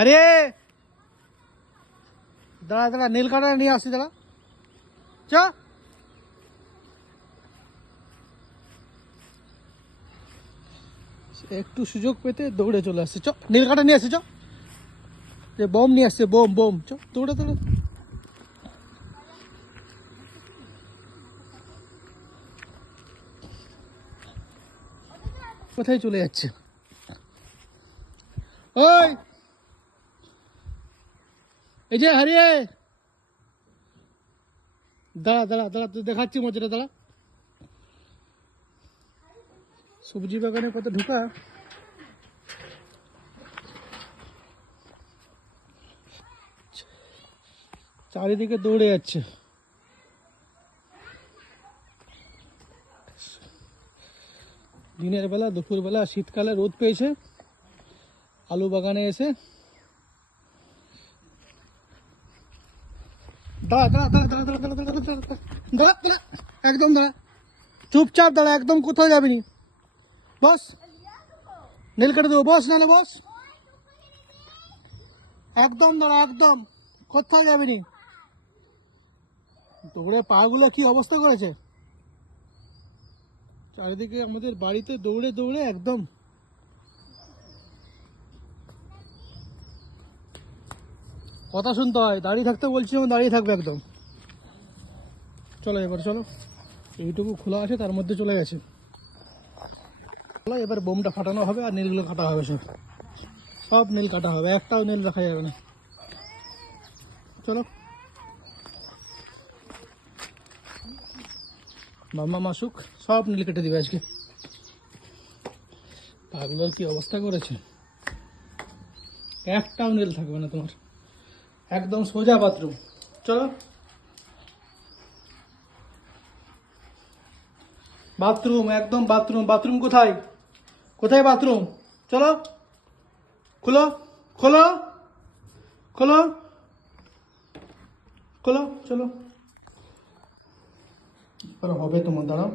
আরে দাঁড়া দাঁড়া, নীল কাটা নিয়ে আসছি, দাঁড়া। চ একটু সুযোগ পেতে দৌড়ে চলে আসছে। চ নীল কাটা নিয়ে আসছে, চ। যে বোম নিয়ে আসছে, বোম বোম, চ দৌড়ে দৌড়ে। কোথায় চলে যাচ্ছে? ওই এই যে হারিয়ে, দাঁড়া দাঁড়া দাঁড়া, তুই দেখাচ্ছি মজাটা, দাঁড়া। সবজি বাগানে কত ঢুকা। চারিদিকে দৌড়ে যাচ্ছে। দিনের বেলা, দুপুর বেলা, শীতকালে রোদ পেয়েছে, আলু বাগানে এসে। দাঁড়া দাঁড়া দাঁড়া দাঁড়া দাঁড়া দাঁড়া দাঁড়া দাঁড়া দাঁড়া দাঁড়া, একদম দাঁড়া, চুপচাপ দাঁড়া, একদম কোথাও যাবি নি। বস, নীল কেটে দেবো, বস, নাহলে বস। একদম দাঁড়া, একদম কোথাও যাবি নি। দৌড়ে পাগুলো কি অবস্থা করেছে। চারিদিকে আমাদের বাড়িতে দৌড়ে দৌড়ে একদম। কথা শুনতে হয়, দাঁড়িয়ে থাকতে বলছি, দাঁড়িয়ে থাকবে একদম। চলো এবার, চলো। এইটুকু খোলা আছে, তার মধ্যে চলে গেছে। চলো এবার বোমটা ফাটানো হবে আর নীলগুলো কাটা হবে। সব সব নীল কাটা হবে, একটাও নীল রাখা যাবে না। চলো। মাম্মা মাসুক সব নীল কেটে দিবে আজকে। পাগলের কি অবস্থা করেছে, একটাও নীল থাকবে না তোমার। একদম সোজা বাথরুম। চলো বাথরুম, একদম বাথরুম। বাথরুম কোথায়, কোথায় বাথরুম? চলো খোলো, খোলো, খোলো, খোলো, চলো। এবার হবে তোমার, দাঁড়াও।